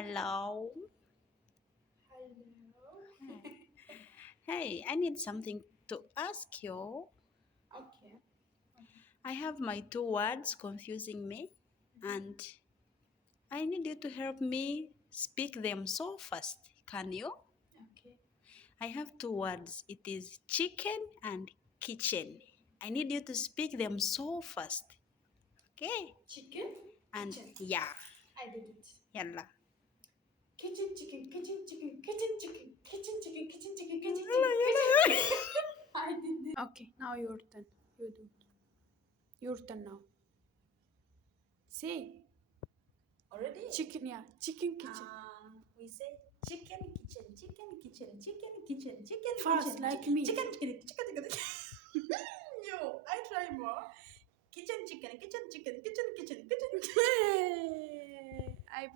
Hello. Hello. Hey, I need something to ask you. Okay. I have my two words confusing me, and I need you to help me speak them so fast. Can you? Okay. I have two words. It is chicken and kitchen. I need you to speak them so fast. Okay? Chicken. And Kitchen. yeah, I did it. yalla. Kitchen chicken. Kitchen chicken. Kitchen chicken. Kitchen chicken. Kitchen chicken. Kitchen Yalla, chicken. Kitchen yalla. chicken. I did it. Okay. Now your turn. You do it. Your turn now. Say Already? chicken. Yeah. Chicken kitchen. We say chicken kitchen, chicken kitchen, chicken kitchen, chicken Fast kitchen, like me. chicken chicken, chicken chicken. Yo, I try more. Kitchen chicken, kitchen chicken, kitchen kitchen, kitchen. I